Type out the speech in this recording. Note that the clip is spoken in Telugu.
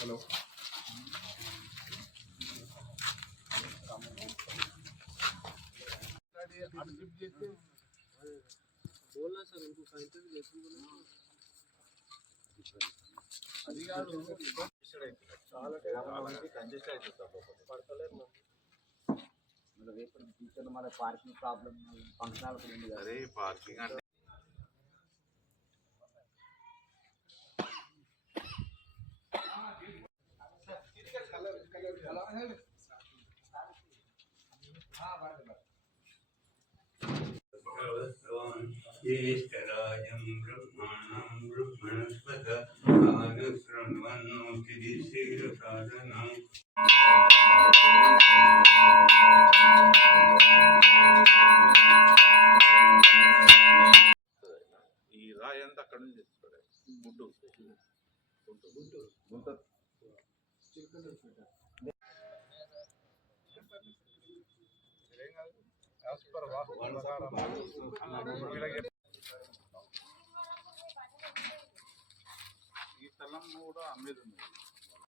హలో. అది కాదు రేపు ఫ్యూచర్ మళ్ళీ పార్కింగ్ ప్రాబ్లం ఫంక్షన్ పార్కింగ్ అంటే ജ്യേഷ്ഠരാജം ബ്രഹ്മാണം ബ്രഹ്മണസ്പത അനുസൃണ്വന്നോതി ശീലസാധനം ఈ రాయి అంతా అక్కడ నుంచి తెచ్చుకోవాలి గుంటూరు గుంటూరు గుంటూరు ఈ స్థలం కూడా అమ్మేది. ఉంది